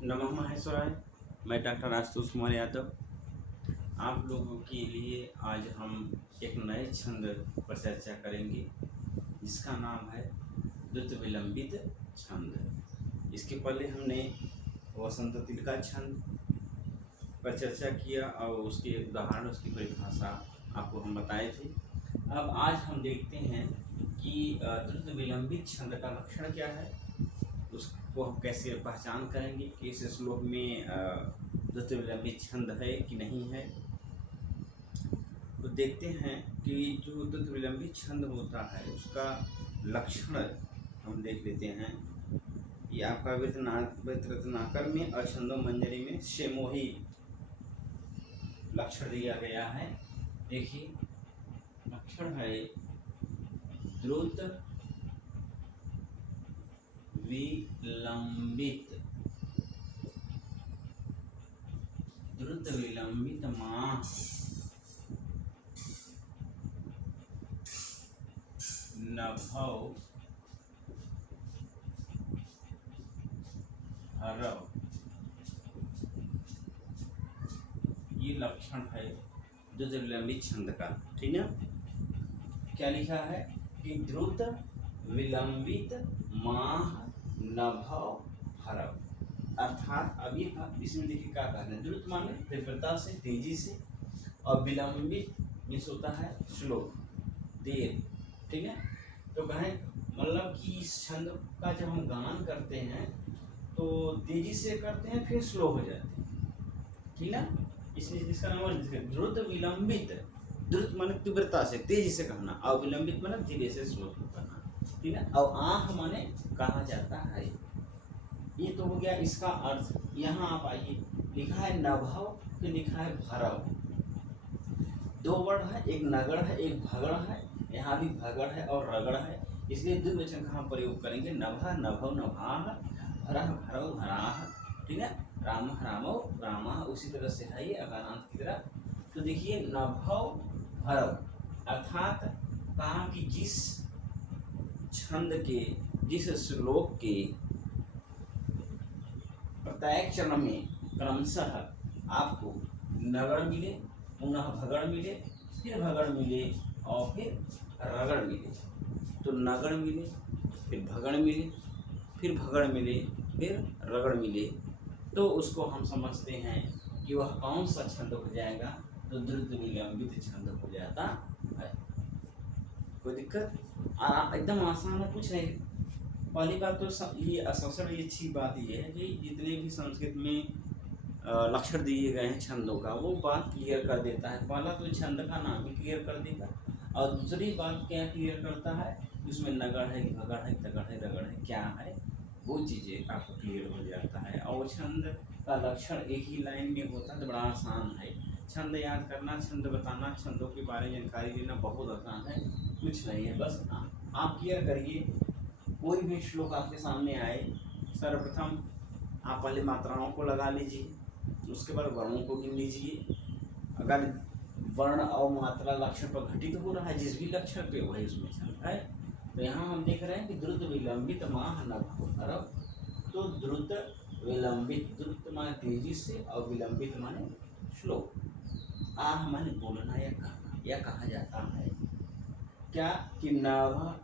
नमः माहेश्वराय। मैं डॉक्टर आशुतोष कुमार यादव आप लोगों के लिए आज हम एक नए छंद पर चर्चा करेंगे जिसका नाम है द्रुत विलंबित छंद। इसके पहले हमने वसंत तिलका छंद पर चर्चा किया और उसके उदाहरण उसकी परिभाषा आपको हम बताए थे। अब आज हम देखते हैं कि द्रुत विलंबित छंद का लक्षण क्या है, उसको हम कैसे पहचान करेंगे कि इस श्लोक में द्रुत विलंबित छंद है कि नहीं है। तो देखते हैं कि जो द्रुत विलंबित छंद होता है उसका लक्षण हम देख लेते हैं। ये आपका रत्नाकर में और छंदो मंजरी में सेमोही लक्षण दिया गया है। देखिए लक्षण है द्रुत विलंबित, द्रुत विलंबित माह नभौ हरौ। ये लक्षण है द्रुत विलंबित छंद का, ठीक है। क्या लिखा है कि द्रुत विलंबित माह नभौ हरौ, अर्थात अभी इसमें देखिए क्या कहते हैं। द्रुत माने तीव्रता से, तेजी से, और विलंबित मीन्स होता है स्लो, देर, ठीक है। तो कहें मतलब कि इस छंद का जब हम गान करते हैं तो तेजी से करते हैं फिर स्लो हो जाते हैं, ठीक है। इसलिए इसका नाम है द्रुत विलंबित। द्रुत माने तीव्रता से, तेजी से कहना, और विलंबित माने धीरे से, स्लो करना, ठीक है। और आह माने कहा जाता है। ये तो हो गया इसका अर्थ। यहाँ आप आइए, लिखा है नभौ, फिर लिखा है भरौ। दो वर्ड है, एक नगड़ है, एक भगड़ है। यहाँ भी भगड़ है और रगड़ है, इसलिए द्विवचन का हम प्रयोग करेंगे। नभः नभौ नभाः, भरः भरौ भराः, ठीक है। रामः रामौ रामाः, उसी तरह से है ये अकारांत की तरह। तो देखिए नभौ भरौ अर्थात कहा कि जिस छंद के, जिस श्लोक के प्रत्येक चरण में क्रमशः आपको नगड़ मिले, पुनः भगड़ मिले, फिर भगड़ मिले और फिर रगड़ मिले। तो नगड़ मिले, फिर भगड़ मिले, फिर भगड़ मिले, फिर रगड़ मिले, तो उसको हम समझते हैं कि वह कौन सा छंद हो जाएगा। तो द्रुत विलंबित छंद हो जाता है। कोई दिक्कत? एकदम आसान है, कुछ नहीं। पहली बात तो ये सबसे बड़ी अच्छी बात ये है कि जितने भी संस्कृत में लक्षण दिए गए हैं छंदों का, वो बात क्लियर कर देता है। पहला तो छंद का नाम ही क्लियर कर देगा, और दूसरी बात क्या क्लियर करता है, उसमें नगड़ है, भगड़ है, तगड़ है, रगड़ है, क्या है, वो चीज़ें आपको क्लियर हो जाता है। और छंद का लक्षण एक ही लाइन में होता है तो बड़ा आसान है। छंद याद करना, छंद बताना, छंदों के बारे में जानकारी लेना बहुत आसान है, कुछ नहीं है। बस आप क्लियर करिए। कोई भी श्लोक आपके सामने आए, सर्वप्रथम आप पहले मात्राओं को लगा लीजिए, उसके बाद वर्णों को गिन लीजिए। अगर वर्ण और मात्रा लक्षण पर घटित हो रहा है जिस भी लक्षण पे, वही उसमें छंद है। तो यहाँ हम देख रहे हैं कि द्रुत विलंबित माह नभौ हरौ। तो द्रुत विलंबित, द्रुत माने तेजी से और विलंबित माने स्लो। आह माने बोलना या कहना, या कहा जाता है क्या कि नभ,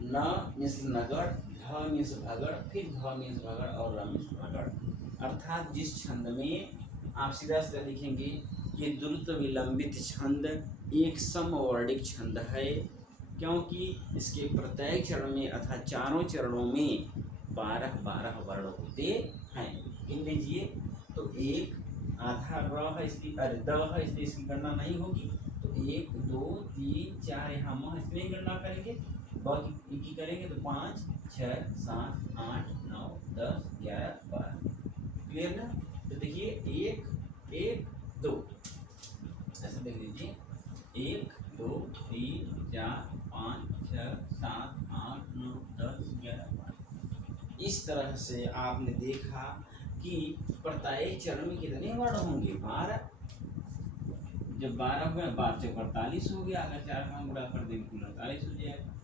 न मीन्स नगड़, ध मीन्स भगड़, फिर ध मीन्स भगड़ और र मीन्स रगड़। अर्थात जिस छंद में आप सीधा सीधा लिखेंगे कि द्रुत विलंबित छंद एक समवर्णिक छंद है, क्योंकि इसके प्रत्येक चरण में अर्थात चारों चरणों में 12-12 वर्ण होते हैं। गिन लीजिए। तो एक आधा र है, इसकी द है, इसलिए इसकी गणना नहीं होगी। तो 1 2 3 4 यहाँ म इसमें गणना करेंगे, की करेंगे तो 5 6 7 8 9 10 11 12। क्लियर ना? तो देखिए 1 1 2 ऐसे देख लीजिए, 1 2 3 4 5 6 7 8 9 10 11 12। इस तरह से आपने देखा कि प्रत्येक चरण में कितने वर्ण होंगे, 12। जब 12 हुआ, 12 से 48 हो गया, अगर 4 का गुणा कर देंगे 48 हो जाएगा।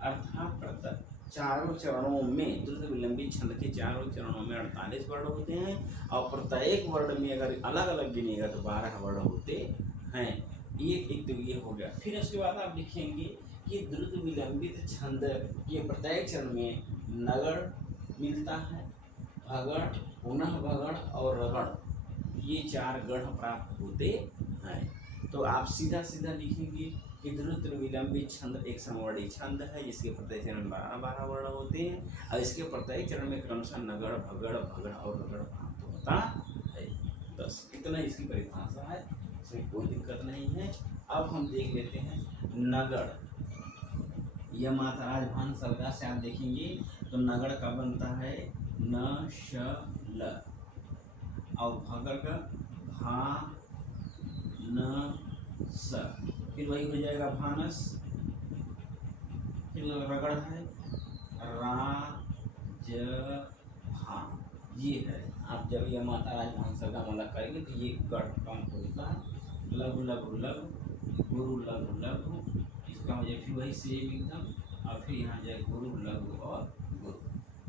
अर्थात चारों चरणों में द्रुत विलंबित छंद के चारों चरणों में 48 वर्ण होते हैं और प्रत्येक वर्ण में अगर अलग अलग गिनेगा तो 12 वर्ण होते हैं। ये एक तो ये हो गया। फिर उसके बाद आप लिखेंगे कि द्रुत विलंबित छंद के प्रत्येक चरण में नगड़ मिलता है, भगड़, पुनः भगड़ और रगड़, ये 4 गण प्राप्त होते हैं। तो आप सीधा सीधा लिखेंगे कि द्रुत विलंबित छंद एक समवर्णी छंद है जिसके प्रत्येक चरण में 12 वर्ण होते हैं और इसके प्रत्येक चरण में क्रमशः नगड़, भगड़, भगड़ और रगड़ प्राप्त होता है। बस इतना इसकी परिभाषा है, इसमें कोई दिक्कत नहीं है। अब हम देख लेते हैं नगड़। यह मात्राज भान सर्गा से आप देखेंगे तो नगड़ का बनता है न श ल और भगड़ का भा न स, फिर वही हो जाएगा भानस, फिर रगड़ है रा ज भा, ये है। आप जब यह माता राजभान सर्गा मतलब करेंगे तो ये गढ़ काम होता है। लघु लघु लघु, गुरु लघु लघु, इसका हो जाए फिर वही सेम एकदम, और फिर यहाँ जाए गुरु लघु और गुरु।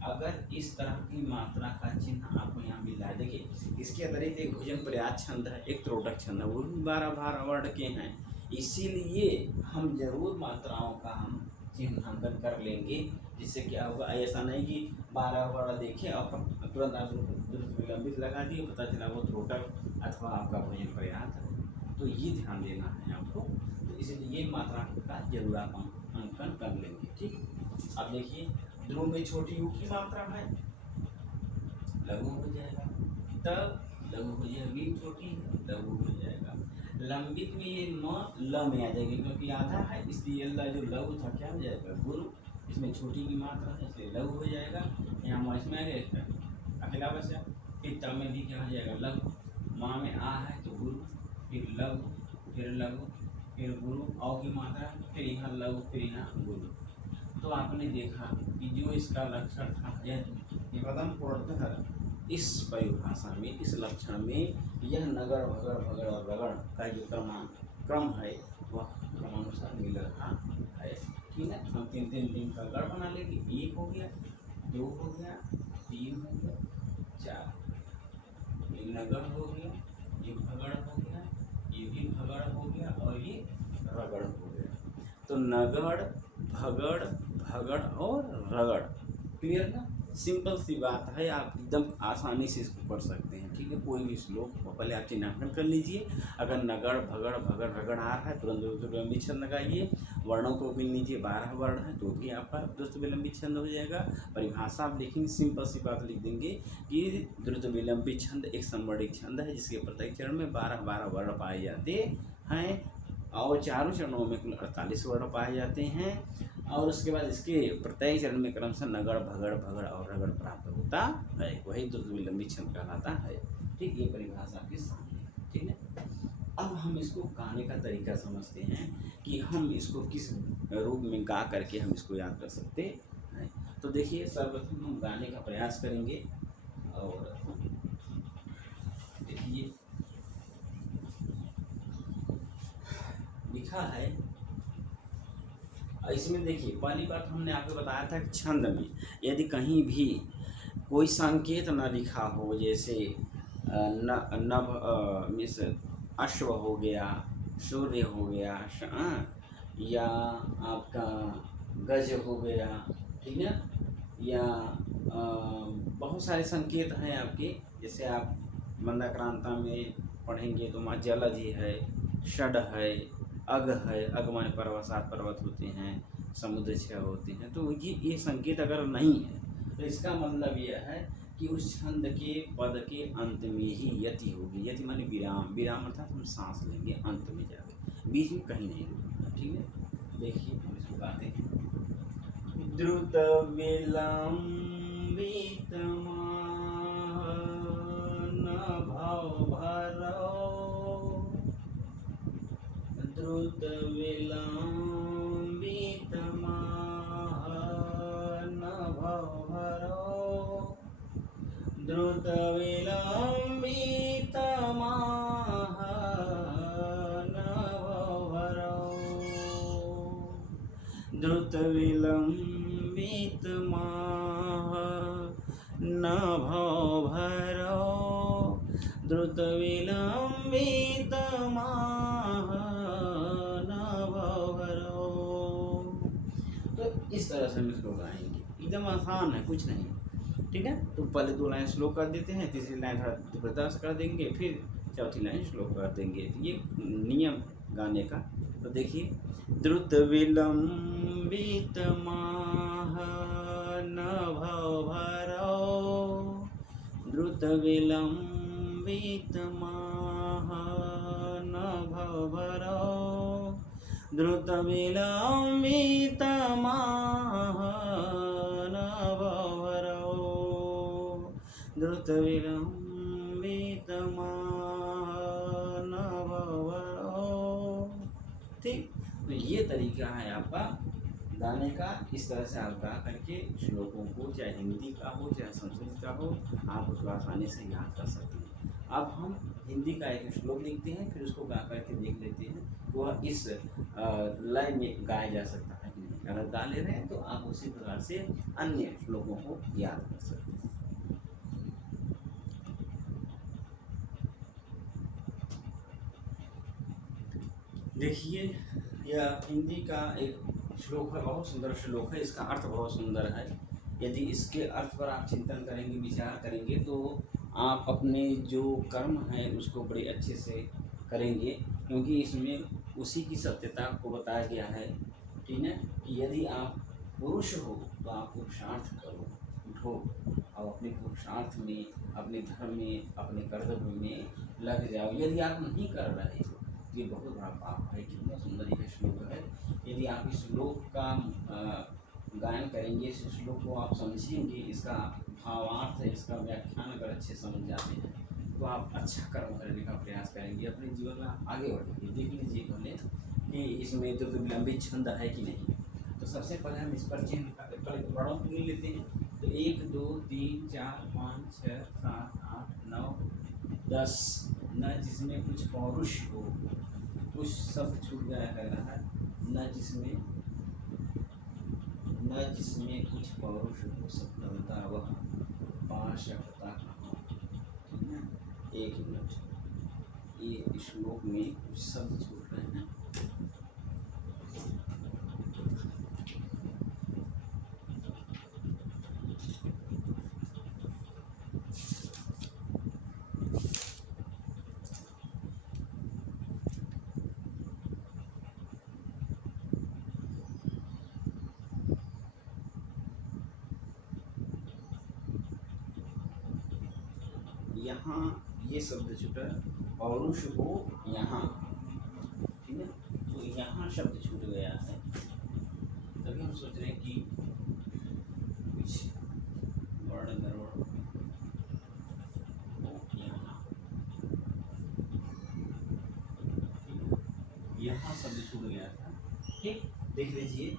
अगर इस तरह की मात्रा का चिन्ह आपको यहाँ मिल रहा है, देखिए इसके अतिरिक्त एक भोजन पर्याय छंद है, एक त्रोटक छंद है, वो भी 12 वर्ण के हैं। इसीलिए हम जरूर मात्राओं का हम चिन्हांकन कर लेंगे, जिससे क्या होगा, ऐसा नहीं कि 12 वर्ण देखे और तुरंत आप विलंबित लगा दिए, पता चला वो त्रोटक अथवा आपका भोजन पर्याय है। तो ये ध्यान देना है आपको, तो इसलिए ये मात्रा का जरूर आप अंकन कर लेंगे। ठीक, अब देखिए ध्रुव में छोटी यू की मात्रा है, लघु हो जाएगा, तब लघु हो जाएगा, वी छोटी है लघु हो जाएगा। लंबित में ये म ल में आ जाएगी क्योंकि आधा है, इसलिए ल जो लघु था क्या हो जाएगा गुरु, इसमें छोटी की मात्रा है इसलिए लघु हो जाएगा। यहाँ म इसमें आ गया अकेला बचा, फिर त में भी क्या हो जाएगा लघु, माँ में आ है तो गुरु, फिर लघु, फिर लघु, फिर गुरु, औ की मात्रा, फिर यहाँ लघु, फिर यहाँ गुरु। तो आपने देखा कि जो इसका लक्षण था यह पदम पूर्णतः इस परिभाषा में, इस लक्षण में यह नगड़, भगड़, भगड़ और रगड़ का जो क्रम है वह क्रमानुसार मिल रहा है। ठीक है, हम 3 का गढ़ बना लेंगे। 1 हो गया, 2 हो गया, 3 हो गया, 4, ये नगड़ हो गया, ये भगड़ हो गया, ये भी भगड़ हो गया और ये रगड़ हो गया। तो नगड़, भगड़, भगड़ और रगड़, क्लियर ना? सिंपल सी बात है, आप एकदम आसानी से इसको पढ़ सकते हैं। ठीक है, कोई भी श्लोक पहले आप चिन्हांकन कर लीजिए। अगर नगड़, भगड़, भगड़, रगड़ आ रहा है तुरंत विलंबित छंद लगाइए। वर्णों को गिन लीजिए, 12 वर्ण है तो भी आपका द्रुत विलंबित छंद हो जाएगा। परिभाषा आप लिखेंगे, सिंपल सी बात लिख देंगे कि द्रुत विलंबित छंद एक समवर्णिक छंद है जिसके प्रत्येक चरण में 12 वर्ण पाए जाते हैं और चारों चरणों में कुल 48 वर्ण पाए जाते हैं और उसके बाद इसके प्रत्येक चरण में क्रमशः नगड़, भगड़, भगड़ और रगड़ प्राप्त होता है, वही द्रुत विलंबित छंद कहलाता है। ठीक, ये परिभाषा आपके सामने। ठीक है, अब हम इसको गाने का तरीका समझते हैं कि हम इसको किस रूप में गा करके हम इसको याद कर सकते हैं। तो देखिए, सर्वप्रथम हम गाने का प्रयास करेंगे और देखिए लिखा है इसमें। देखिए पहली बात हमने आपको बताया था कि छंद में यदि कहीं भी कोई संकेत न लिखा हो, जैसे नभ मिस अश्व हो गया, सूर्य हो गया, या आपका गज हो गया, ठीक है, या बहुत सारे संकेत हैं आपके, जैसे आप मंदाक्रांता में पढ़ेंगे तो माँ जलज है, षड है, अग है, अग माने पर्वत, 7 पर्वत होते हैं, समुद्र 6 होते हैं। तो ये संकेत अगर नहीं है तो इसका मतलब यह है कि उस छंद के पद के अंत में ही यति होगी। यति माने विराम, विराम अर्थात हम सांस लेंगे अंत में जाके, बीच में कहीं नहीं रुकना। ठीक है, देखिए हम इसको गाते हैं। द्रुत विलंबित भाव भरो, द्रुत विलंबित भाव भरो, द्रुत विलंबित भाव भरो, द्रुत विलंबित विलम्बितमाह न भवभरो द्रुत विलम्बितमाह न भवभरो। तो इस तरह से हम इसको गाएंगे, एकदम आसान है, कुछ नहीं, ठीक है। तो पहले 2 लाइन स्लो कर देते हैं, तीसरी लाइन थोड़ा तीव्रता से कर देंगे, फिर चौथी लाइन स्लो कर देंगे। ये नियम गाने का। तो देखिए, द्रुत विलम्बितमाह न भवभरो द्रुत विलम्बितमाह न भवभरो द्रुत विलम्बितमाह न भवभरो द्रुत विलम्बितमाह न भवभरो। ठीक, तो ये तरीका है आपका गाने का। इस तरह से आप गा करके श्लोकों को, चाहे हिंदी का हो चाहे संस्कृत का हो, आप उसको आसानी से याद कर सकते हैं। अब हम हिंदी का एक श्लोक लिखते हैं, फिर उसको गा करके देख लेते हैं वह इस लय में गाया जा सकता है कि नहीं। अगर गा ले रहे हैं तो आप उसी प्रकार से अन्य श्लोकों को याद कर सकते हैं। देखिए, यह हिंदी का एक श्लोक है, बहुत सुंदर श्लोक है। इसका अर्थ बहुत सुंदर है। यदि इसके अर्थ पर आप चिंतन करेंगे, विचार करेंगे, तो आप अपने जो कर्म हैं उसको बड़े अच्छे से करेंगे, क्योंकि इसमें उसी की सत्यता को बताया गया है, ठीक है। कि यदि आप पुरुष हो तो आप पुरुषार्थ करो, उठो और अपने पुरुषार्थ में, अपने धर्म में, अपने कर्तव्य में लग जाओ। यदि आप नहीं कर रहे हो, ये बहुत बड़ा पाप है। कितना सुंदर यह श्लोक है। यदि आप इस श्लोक का गायन करेंगे, इस श्लोक को आप समझेंगे, इसका भावार्थ है, इसका व्याख्यान अगर अच्छे समझ जाते हैं, तो आप अच्छा कर्म करने का प्रयास करेंगे, अपने जीवन में आगे बढ़ेंगे। देख लीजिए पहले कि इसमें तो विलंबित छंद है कि नहीं। तो सबसे पहले हम इस पर चिन्ह वर्णों को गिन लेते हैं। तो 1 2 3 4 5 6 7 8 9 10 न जिसमें कुछ पौरुष हो, कुछ शब्द छूट गया है रहा, न जिसमें कुछ पौरुष हो सफलता वह पाशकता कहाँ। ठीक है, 1 मिनट, ये श्लोक में कुछ शब्द छूट रहे हैं। यहाँ ये शब्द छूटा, पौरुष हो यहाँ, ठीक है। तो यहाँ शब्द छूट गया है, तभी हम सोच रहे हैं कि कुछ वर्ण गड़बड़ हो यहाँ शब्द छूट गया था। ठीक, देख लीजिए।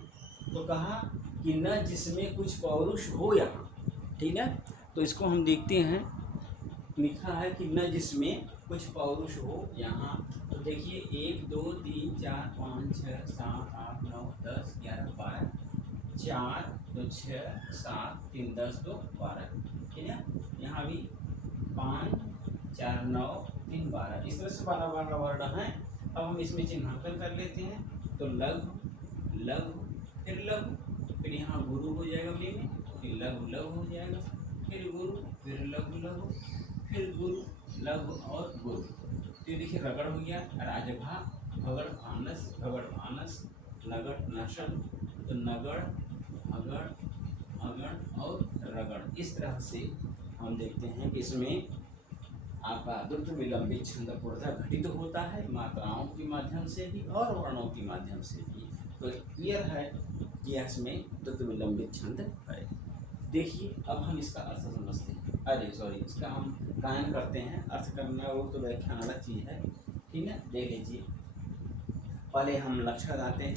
तो कहा कि न जिसमें कुछ पौरुष हो यहाँ, ठीक है। तो इसको हम देखते हैं, लिखा है कि न जिसमें कुछ पौरुष हो यहाँ। तो देखिए 1 2 3 4 5 6 7 8 9 10 11 12, 4 2 6 7 3 10 2 12, ठीक है। यहाँ भी 5 4 9 3 12, इस तरह से 12 वर्ण हैं। अब हम इसमें चिन्हांकन कर लेते हैं। तो लघु लघु फिर लघु, फिर यहाँ गुरु हो जाएगा में, फिर लघु लघु हो जाएगा, फिर गुरु, फिर लघु लघु, फिर गुरु लघु और गुरु। तो देखिए रगड़ हो गया, राजभा, भगड़ भानस, भगड़ भानस, नगड़ नशल, तो नगड़ अगड़ अगड़ और रगड़। इस तरह से हम देखते हैं कि इसमें आपका द्रुत विलंबित छंद पूर्णतः घटित होता है, मात्राओं के माध्यम से भी और वर्णों के माध्यम से भी। तो क्लियर है कि इसमें द्रुत विलंबित छंद है। देखिए अब हम इसका अर्थ समझते हैं, इसका हम गायन करते हैं। अर्थ करना वो तो व्याख्यान अलग चीज़ है, ठीक है। देख लीजिए, पहले हम लक्ष्य लगाते हैं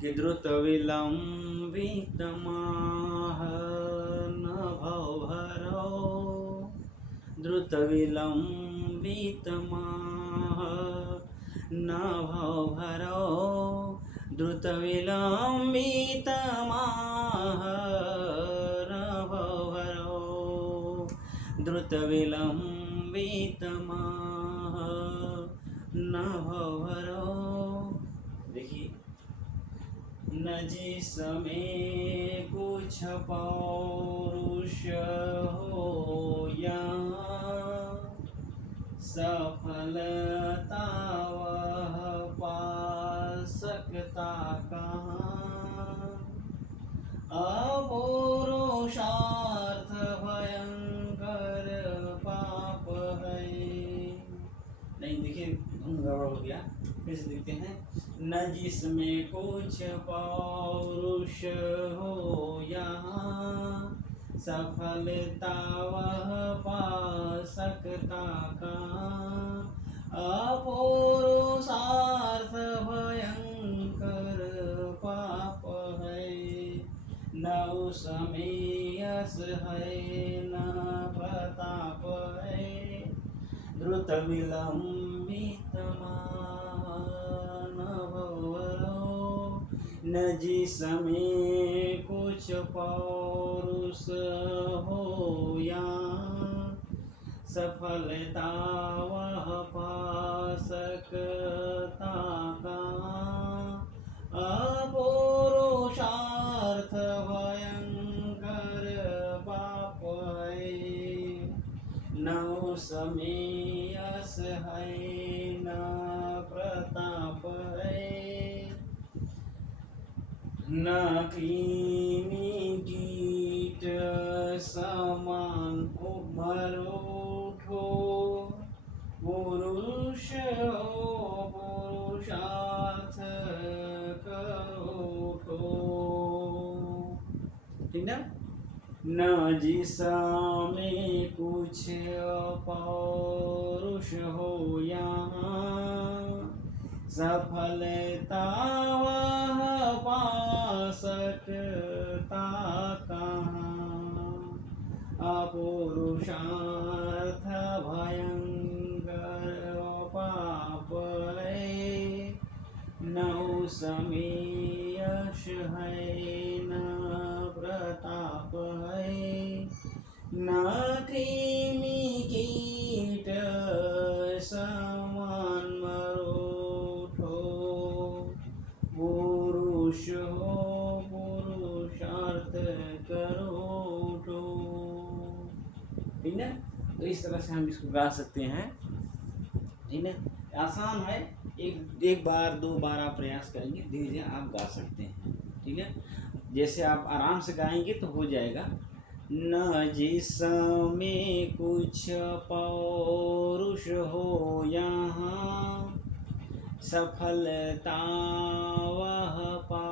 कि द्रुत विलंबितमाह न भवभरो द्रुत विलंबितमाह न भवभरो द्रुत विलंबितमाह द्रुतविलम्बितमाह नभवरो। देखिए, न जिसमें कुछ पौरुष हो यहाँ, सफलता वह पा सकता कहाँ। अपुरुषार्थ भयंकर पाप है। नहीं, देखिए गड़बड़ हो गया, फिर से देखते हैं। न जिसमें कुछ पौरुष हो यहाँ, सफलता वह पा सकता कहाँ। अपुरुषार्थ भयंकर पाप है, न उसमें यश है न प्रताप है। द्रुत विलंबित न जिसमें कुछ पौरुष हो यहाँ, सफलता वह पा सकता कहाँ। अपुरुषार्थ भयंकर पाप है, न उसमें यश है न प्रताप है। न कृमि कीट समान उठो, पुरुष हो पुरुषार्थ करो। ठीक ना। न जिसमें कुछ पौरुष हो यहाँ, सफलता वह पा सकता कहाँ। अपुरुषार्थ भयंकर पाप है, न उसमें यश है न प्रताप है। न कृमि कीट समान मरोठो, पुरुष हो पुरुषार्थ करो। ठीक है, तो इस तरह से हम इसको गा सकते हैं। ठीक है, आसान है। एक बार दो बार आप प्रयास करेंगे, धीरे धीरे आप गा सकते हैं। ठीक है, जैसे आप आराम से गाएंगे तो हो जाएगा। न जिसमें कुछ पौरुष हो यहाँ, सफलता वह पा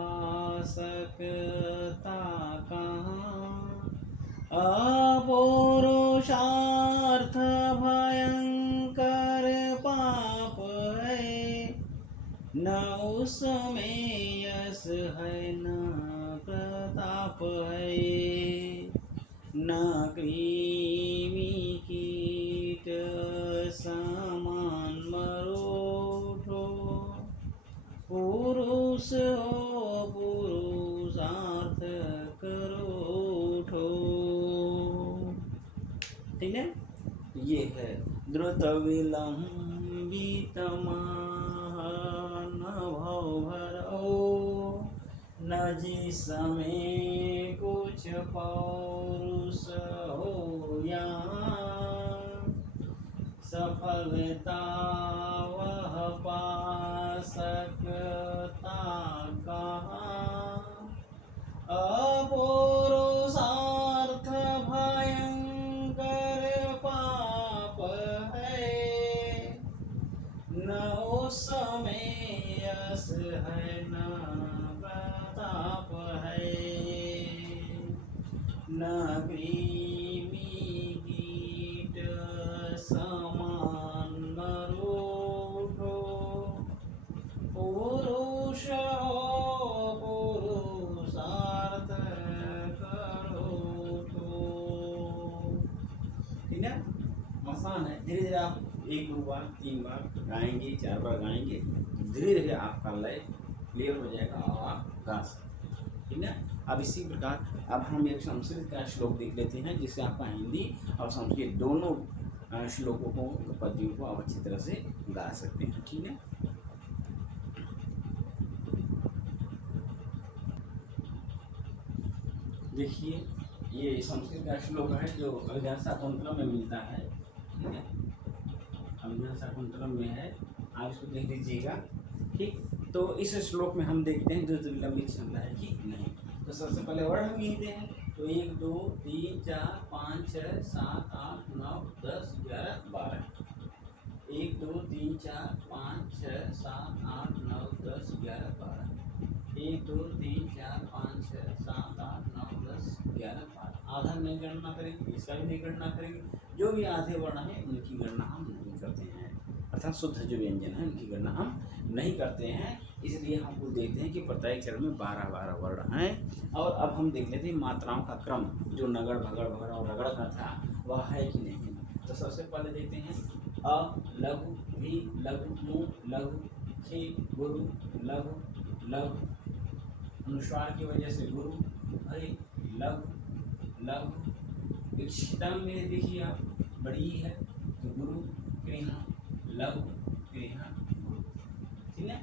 सकता कहाँ। अपुरुषार्थ भयंकर पाप है, न उसमें यश है न प्रताप है। न कृमि कीट समान मरोठो, पुरुष हो पुरुषार्थ करोठो। ठीक है, ये है द्रुत विलंबित भरो। न जिसमें कुछ पौरुष हो यहाँ, सफलता वह पा सकता कहाँ। अपुरुषार्थ भयंकर पाप है, न उसमें यश है न प्रताप है। न कृमि कीट समान मरोठो, पुरुष हो पुरुषार्थ करो। ठीक है, आसान है। धीरे धीरे आप एक दो बार तीन बार गाएंगे, चार बार गाएंगे, धीरे धीरे आपका लय क्लियर हो जाएगा और आप गा सकते हैं। ठीक है। अब इसी प्रकार अब हम एक संस्कृत का श्लोक देख लेते हैं, जिससे आपका हिंदी और संस्कृत दोनों श्लोकों को, पद्यों को आप अच्छी तरह से गा सकते हैं। ठीक है। देखिए, ये संस्कृत का श्लोक है जो अभिज्ञान शाकुंतलम में मिलता है। ठीक है, अभिज्ञान शाकुंतलम में है, आप इसको देख लीजिएगा। ठीक, तो इस श्लोक में हम देखते हैं जो विलंबित छंद है कि नहीं। तो सबसे पहले वर्ण हम गिनते हैं, तो 1 2 3 4 5 6 7 8 9 10 11 12। 1 2 3 4 5 6 7 8 9 10 11 12। 1 2 3 4 5 6 7 8 9 10 11 12। आधा नहीं गणना करेंगे, इसका भी नहीं गणना करेंगे। जो भी आधे वर्ण है उनकी गणना हम नहीं करते हैं, अर्थात शुद्ध जो व्यंजन है उनकी गणना हम नहीं करते हैं। इसलिए हम लोग देखते हैं कि प्रत्येक चरण में 12-12 वर्ण हैं। और अब हम देख लेते हैं मात्राओं का क्रम, जो नगड़ भगड़ भगड़ और रगड़ का था वह है कि नहीं। तो सबसे पहले देखते हैं अ लघु, भी लघु, मु लघु, खे गुरु, लघु लघु, अनुस्वार की वजह से गुरु, हरे लघु लघु। इक्षितम में देखिए आप बड़ी है तो गुरु, कृहा लघु कृहा गुरु। ठीक है,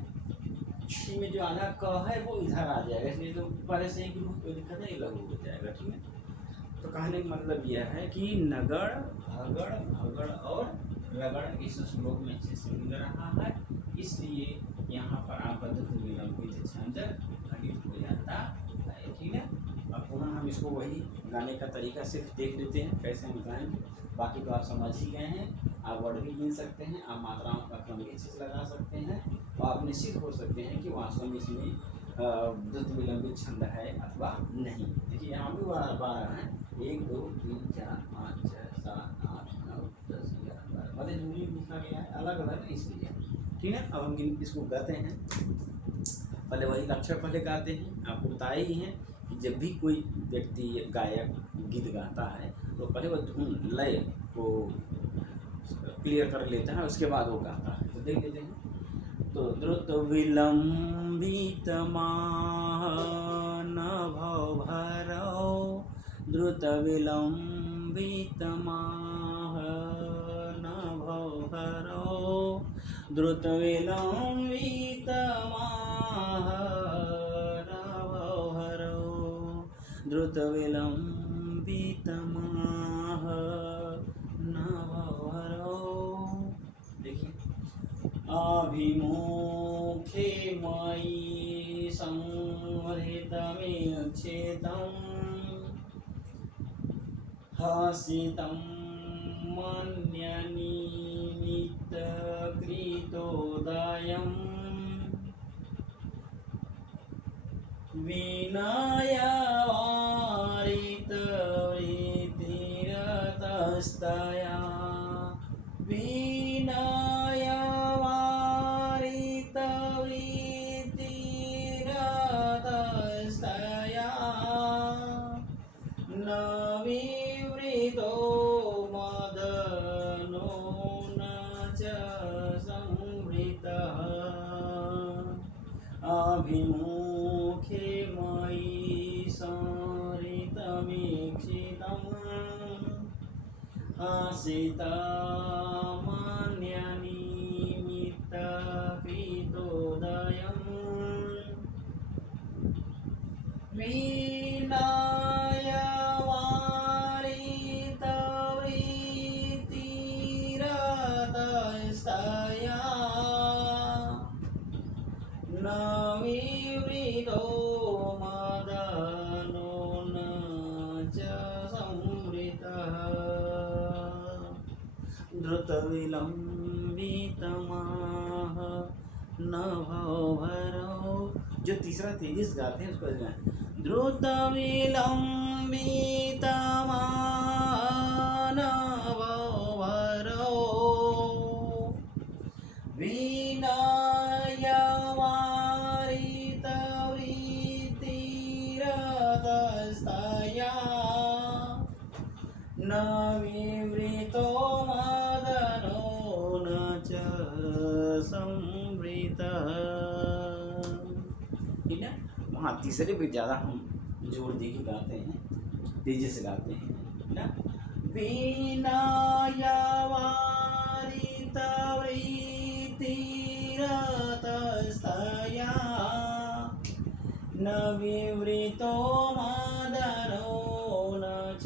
छि में जो आधा क है वो इधर आ जाएगा, इसलिए तो पहले से ही गुरु कोई दिक्कत नहीं, लघु हो जाएगा। ठीक है, तो कहने का मतलब यह है कि नगड़ भगड़ भगड़ और रगड़ इस श्लोक में अच्छे से मिल रहा है, इसलिए यहाँ पर आबद्ध विलंबित छंद घटित हो जाता है। ठीक है, अब पुनः हम इसको वही गाने का तरीका सिर्फ देख लेते हैं कैसे हम गाएंगे। बाकी तो आप समझ ही गए हैं, आप वर्ड भी गिन सकते हैं, आप मात्राओं का क्रम भी अच्छे से लगा सकते हैं, और आप निश्चित हो सकते हैं कि वास्तव में इसमें द्रुत विलंबित छंद है अथवा नहीं। देखिए यहाँ भी 12 हैं, 1 2 3 4 5 6 7 8 9 10 11 12, मतलब दूरी लिखा गया है अलग अलग इसलिए। ठीक है, अब हम इसको गाते हैं। पहले वही अक्षर पहले गाते हैं, आपको बताए ही हैं कि जब भी कोई व्यक्ति गायक गीत गाता है तो पहले वह धुन लय को क्लियर कर लेता है, उसके बाद वो गाता है। तो देख लेते हैं, तो द्रुत विलंबित माह नभो भरो, द्रुत विलंबित माह नभो भरो, द्रुत विलंबित माह नभो भरो, द्रुत विलंबित माह नभो भरो। देखिए, अभिमुखे मयि संहृतमीक्षितं, हसितं मन्यनिमित्तकृतोदयं, विनयवारितवृत्तिरतस्तया, विनयवारितवृत्तिरतस्तया, न विवृतो मदनो न च संवृतः, अभिमुखे मयि संहृतमीक्षितं, हसितमन्यनिमित्तकृतोदयं, विनयवारितवृत्तिरतस्तया, न विवृतो मदनो न च संवृतः, द्रुतविलंबितमाह नभो भरो। जो तीसरा तेजी से गाते हैं उसको द्रुतविलंबितमाह नभो भरो, विनयवारितवृत्तिरतस्तया, न विवृतो मदनो न च संवृतः। ठीक है, वहाँ तीसरे पे ज़्यादा हम जोर दे के गाते हैं, तेजी से गाते हैं ना। वीणाया वारितवृत्तिरतस्तया न विवृतो मदनो न च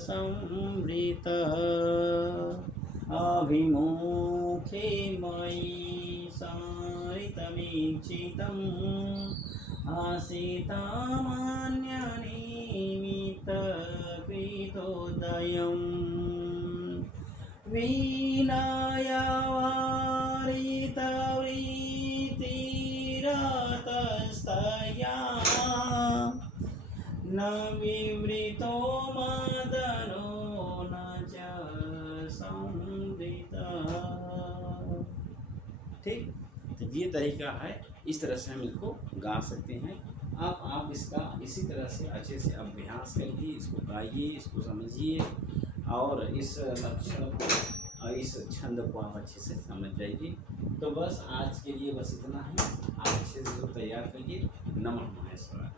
संवृतः अभिमुखे मयि संहृतमीक्षितम् आसीतामान्यनिमित्तकृतोदयम् वीणाया वारितवृत्तिरतस्तया न विवृतो मदनो न च संवृतः। ठीक, तो ये तरीका है, इस तरह से हम इसको गा सकते हैं। आप इसका इसी तरह से अच्छे से अभ्यास करिए, इसको गाइए, इसको समझिए और इस लक्षण को, इस छंद को आप अच्छे से समझ जाइए। तो बस आज के लिए बस इतना ही। आप अच्छे से तैयार करिए। नमः महेश्वराय।